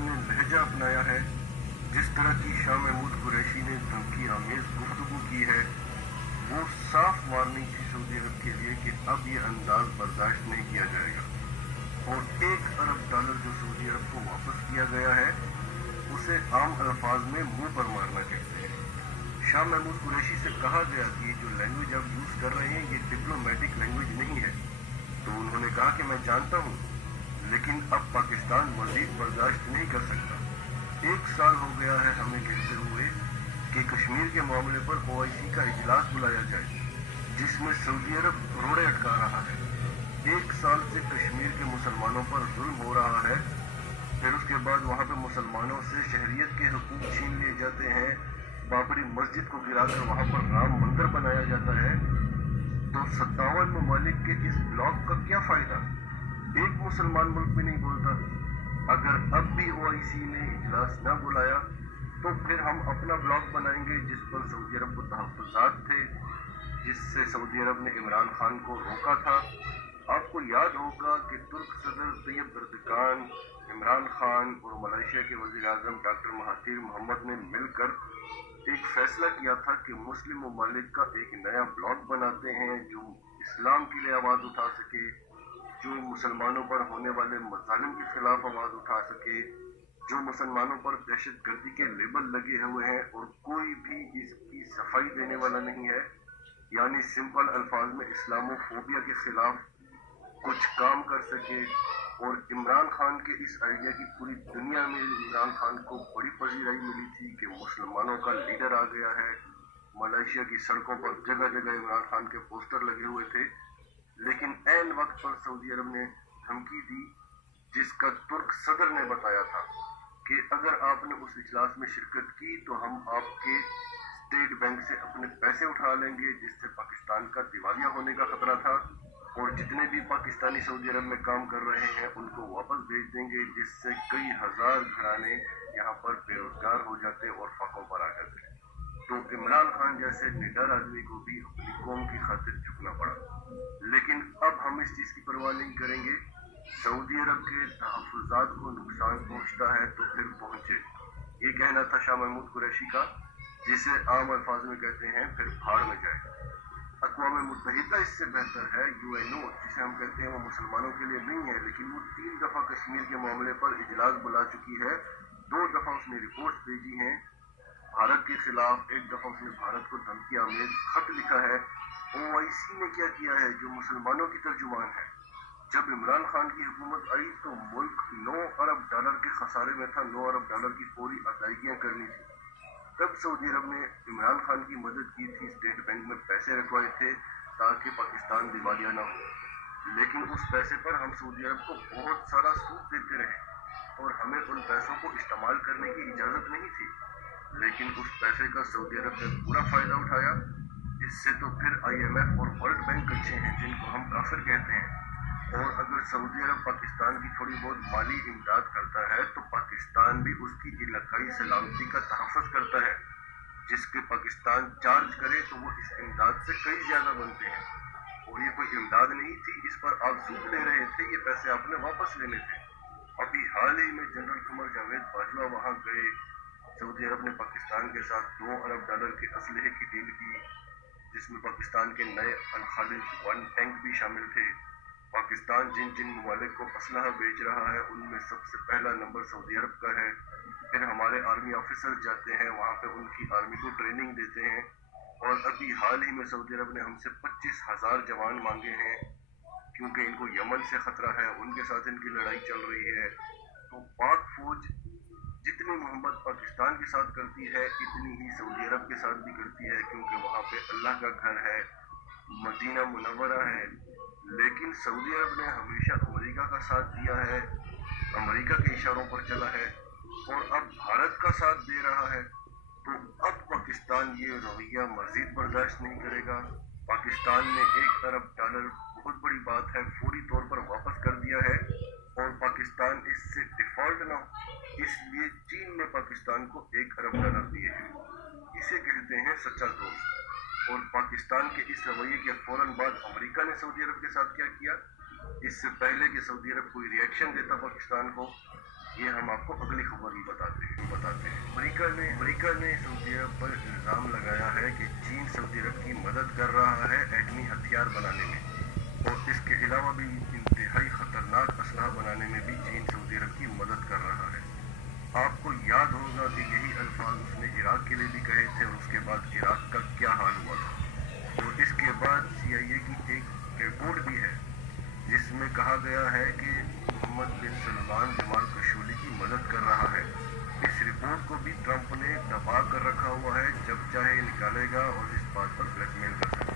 पाकिस्तान ने लहजा अपनाया है, जिस तरह की शाह महमूद कुरैशी ने धमकी आमेज गुफ्तगू की है, वो साफ वार्निंग थी सऊदी अरब के लिए कि अब ये अंदाज बर्दाश्त नहीं किया जाएगा। और $1 अरब जो सऊदी अरब को वापस किया गया है, उसे आम अल्फाज में मुंह पर मारना कहते हैं। शाह महमूद कुरैशी से कहा गया कि जो लैंग्वेज आप यूज कर रहे हैं ये डिप्लोमेटिक लैंग्वेज नहीं है, तो उन्होंने कहा कि मैं जानता हूँ, लेकिन अब पाकिस्तान मजीद बर्दाश्त नहीं कर सकता। 1 साल हो गया है हमें कहते हुए कि कश्मीर के मामले पर OIC का इजलास बुलाया जाए, जिसमें सऊदी अरब रोड़े अटका रहा है। 1 साल से कश्मीर के मुसलमानों पर जुल्म हो रहा है, फिर उसके बाद वहाँ पे मुसलमानों से शहरियत के हुकूक छीन लिए जाते हैं, बाबरी मस्जिद को गिराकर वहाँ पर राम मंदिर बनाया जाता है। तो 57 ममालिक के इस ब्लॉक का क्या फायदा? एक मुसलमान मुल्क भी नहीं बोलता। अगर अब भी OIC ने इजलास न बुलाया तो फिर हम अपना ब्लॉक बनाएंगे जिस पर सऊदी अरब को तहफ़्फ़ुज़ात थे, जिससे सऊदी अरब ने इमरान खान को रोका था। आपको याद होगा कि तुर्क सदर तैयब एर्दोगान, इमरान खान और मलेशिया के वज़ीर आज़म डॉक्टर महातीर मोहम्मद ने मिलकर एक फैसला किया था कि मुस्लिम ममालिक का एक नया ब्लॉक बनाते हैं जो इस्लाम के लिए आवाज़ उठा सके, जो मुसलमानों पर होने वाले मज़ालिम के खिलाफ आवाज़ उठा सके, जो मुसलमानों पर दहशत गर्दी के लेबल लगे हुए हैं और कोई भी इसकी सफाई देने वाला नहीं है, यानी सिंपल अल्फाज में इस्लामोफोबिया के खिलाफ कुछ काम कर सके। और इमरान खान के इस आइडिया की पूरी दुनिया में इमरान खान को बड़ी पजीराई मिली थी कि मुसलमानों का लीडर आ गया है। मलेशिया की सड़कों पर जगह जगह इमरान खान के पोस्टर लगे हुए थे, लेकिन ऐन वक्त पर सऊदी अरब ने धमकी दी, जिसका तुर्क सदर ने बताया था कि अगर आपने उस इजलास में शिरकत की तो हम आपके स्टेट बैंक से अपने पैसे उठा लेंगे, जिससे पाकिस्तान का दिवालिया होने का खतरा था, और जितने भी पाकिस्तानी सऊदी अरब में काम कर रहे हैं उनको वापस भेज देंगे, जिससे कई हजार घराने यहाँ पर बेरोजगार हो जाते और फाकों पर आ जाते। तो इमरान खान जैसे निडर आदमी को भी अपनी कौम की खातिर झुकना पड़ा। लेकिन अब हम इस चीज की परवाह नहीं करेंगे। सऊदी अरब के तहफ़्फ़ुज़ात को नुकसान पहुंचता है तो फिर पहुंचे, ये कहना था शाह महमूद कुरैशी का, जिसे आम अल्फाज में कहते हैं फिर भाड़ में जाए। अक़वाम मुत्तहिदा इससे बेहतर है। UNO जिसे हम कहते हैं वो मुसलमानों के लिए नहीं है, लेकिन वो 3 दफा कश्मीर के मामले पर इजलास बुला चुकी है। 2 दफा उसने रिपोर्ट्स भेजी हैं भारत के खिलाफ, 1 दफा उसने भारत को धमकी आमेज खत लिखा है। OIC ने क्या किया है जो मुसलमानों की तर्जुमान है? जब इमरान खान की हुकूमत आई तो मुल्क $9 अरब के खसारे में था, $9 अरब की पूरी अदायगियां करनी थी। तब सऊदी अरब ने इमरान खान की मदद की थी, स्टेट बैंक में पैसे रखवाए थे ताकि पाकिस्तान दिवालिया ना हो। लेकिन उस पैसे पर हम सऊदी अरब को बहुत सारा सूद देते रहे और हमें उन पैसों को इस्तेमाल करने की इजाज़त नहीं थी। लेकिन उस पैसे का सऊदी अरब ने पूरा फ़ायदा उठाया। इससे तो फिर IMF और वर्ल्ड बैंक अच्छे हैं, जिनको हम काफिर कहते हैं। और अगर सऊदी अरब पाकिस्तान की थोड़ी बहुत माली इमदाद करता है तो पाकिस्तान भी उसकी इलाकाई सलामती का तहफ़्फ़ुज़ करता है, जिसके पाकिस्तान चार्ज करे तो वो इस इमदाद से कई ज़्यादा बनते हैं। और ये कोई इमदाद नहीं थी, इस पर आप सूद ले रहे थे, ये पैसे आपने वापस लेने थे। अभी हाल ही में जनरल कमर जावेद बाजवा वहाँ गए। सऊदी अरब ने पाकिस्तान के साथ $2 अरब के असलहे की डील की, जिसमें पाकिस्तान के नए अल-खालिद 1 टैंक भी शामिल थे। पाकिस्तान जिन जिन ममालिक को असलहा बेच रहा है उनमें सबसे पहला नंबर सऊदी अरब का है। फिर हमारे आर्मी ऑफिसर जाते हैं वहाँ पे, उनकी आर्मी को ट्रेनिंग देते हैं। और अभी हाल ही में सऊदी अरब ने हमसे 25,000 जवान मांगे हैं, क्योंकि इनको यमन से खतरा है, उनके साथ इनकी लड़ाई चल रही है। तो पाक फौज जितनी मोहब्बत पाकिस्तान के साथ करती है इतनी ही सऊदी अरब के साथ भी करती है, क्योंकि वहाँ पे अल्लाह का घर है, मदीना मुनव्वरा है। लेकिन सऊदी अरब ने हमेशा अमेरिका का साथ दिया है, अमेरिका के इशारों पर चला है और अब भारत का साथ दे रहा है। तो अब पाकिस्तान ये रवैया मजीद बर्दाश्त नहीं करेगा। पाकिस्तान ने $1 अरब बहुत बड़ी बात है फौरी तौर पर वापस कर दिया है, और पाकिस्तान इससे डिफॉल्ट ना हो, इसलिए चीन ने पाकिस्तान को $1 अरब दिए हैं। इसे कहते हैं सच्चा दोस्त। और पाकिस्तान के इस रवैये के फौरन बाद अमेरिका ने सऊदी अरब के साथ क्या किया, इससे पहले कि सऊदी अरब कोई रिएक्शन देता पाकिस्तान को, ये हम आपको अगली खबर में बताते हैं। अमेरिका ने सऊदी अरब पर इल्ज़ाम लगाया है कि चीन सऊदी अरब की मदद कर रहा है एटमी हथियार बनाने में, और इसके अलावा भी इंतहाई खतरनाक असलहा बनाने में भी चीन सऊदी अरब की मदद कर रहा है। आपको याद होगा कि यही अल्फाज उसने इराक के लिए भी कहे थे, और उसके बाद इराक का क्या हाल हुआ था। और इसके बाद CIA की एक रिपोर्ट भी है जिसमें कहा गया है कि मोहम्मद बिन सलमान जमाल खशोगी की मदद कर रहा है। इस रिपोर्ट को भी ट्रंप ने दबा कर रखा हुआ है, जब चाहे निकालेगा और इस बात पर ब्लैकमेल कर सकता है।